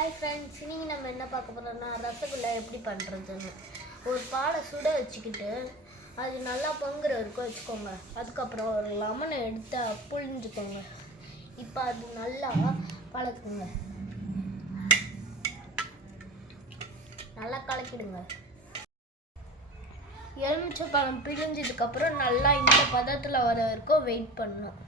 Hi friends, இன்னைக்கு நம்ம என்ன பார்க்க போகிறோம்னா ரசகுல்லா எப்படி பண்ணுறதுன்னு. ஒரு பாலை சுட வச்சுக்கிட்டு அது நல்லா பொங்குற வரைக்கும் வச்சுக்கோங்க. அதுக்கப்புறம் ஒரு லெமனை எடுத்து புழிஞ்சுக்கோங்க. இப்போ அது நல்லா கலக்குங்க, நல்லா கலக்கிடுங்க. எலுமிச்சை பழம் பிழிஞ்சதுக்கப்புறம் நல்லா இந்த பதத்தில் வர வரைக்கும் வெயிட் பண்ணணும்.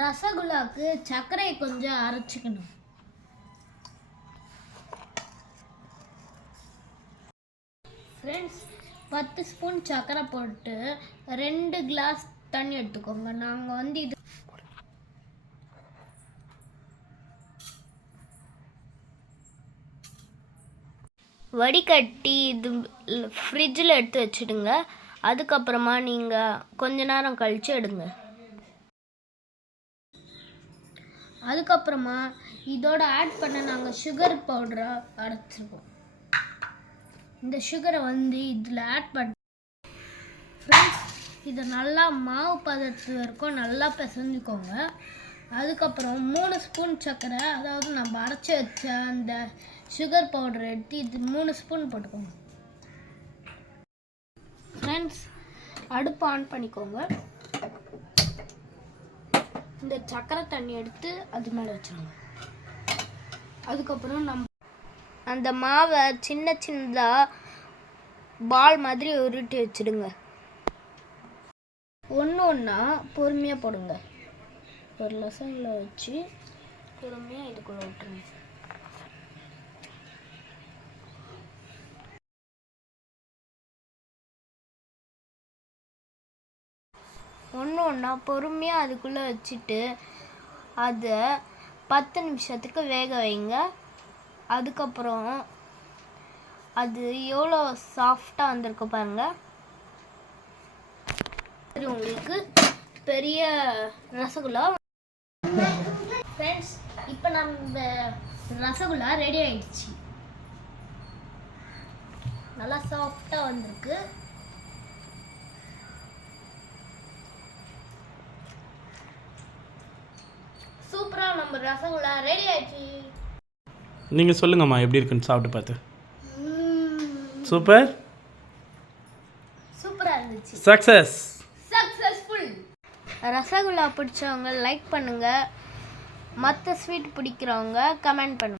ரசகுல்லாவுக்கு சர்க்கரையை கொஞ்சம் அரைச்சிக்கணும். ஃப்ரெண்ட்ஸ், 10 ஸ்பூன் சர்க்கரை போட்டு 2 கிளாஸ் தண்ணி எடுத்துக்கோங்க. நாங்கள் இது வடிகட்டி இது ஃப்ரிட்ஜில் எடுத்து வச்சுடுங்க. அதுக்கப்புறமா நீங்கள் கொஞ்ச நேரம் கழித்து எடுங்க. அதுக்கப்புறமா இதோட ஆட் பண்ண நாங்கள் சுகர் பவுடரை அரைச்சிருக்கோம். இந்த சுகரை இதில் ஆட் பண்ண ஃப்ரெண்ட்ஸ், இதை நல்லா மாவு பதத்து வரைக்கும் நல்லா பிசைஞ்சுக்கோங்க. அதுக்கப்புறம் 3 ஸ்பூன் சர்க்கரை, அதாவது நம்ம அரைச்சி வச்ச அந்த சுகர் பவுடரை எடுத்து இது 3 ஸ்பூன் போட்டுக்கோங்க. ஃப்ரெண்ட்ஸ், அடுப்பு ஆன் பண்ணிக்கோங்க. இந்த சர்க்கரை தண்ணி எடுத்து அது மேலே வச்சுருங்க. அதுக்கப்புறம் நம்ம அந்த மாவை சின்ன சின்னதாக பால் மாதிரி உருட்டி வச்சுடுங்க. ஒன்று ஒன்றா பொறுமையாக போடுங்க. ஒரு லெசனில் வச்சு பொறுமையாக இதுக்குள்ளே விட்டுருங்க. ஒன்று ஒன்றா பொறுமையாக அதுக்குள்ளே வச்சுட்டு அதை 10 நிமிஷத்துக்கு வேக வைங்க. அதுக்கப்புறம் அது எவ்வளோ சாஃப்டாக வந்திருக்கு பாருங்கள். உங்களுக்கு பெரிய ரசகுல்லா. ஃப்ரெண்ட்ஸ், இப்போ நம்ம ரசகுல்லா ரெடி ஆயிடுச்சு. நல்லா சாஃப்டாக வந்திருக்கு. சூப்பராக நம்ம ரசகுல்லா ரெடி ஆயிடுச்சு. நீங்கள் சொல்லுங்கம்மா, எப்படி இருக்குன்னு சாப்பிட்டு பார்த்து. சூப்பராக இருந்துச்சு. சக்ஸஸ்ஃபுல். ரசகுல்லா பிடிச்சவங்க லைக் பண்ணுங்கள். மற்ற ஸ்வீட் பிடிக்கிறவங்க கமெண்ட் பண்ணுங்கள்.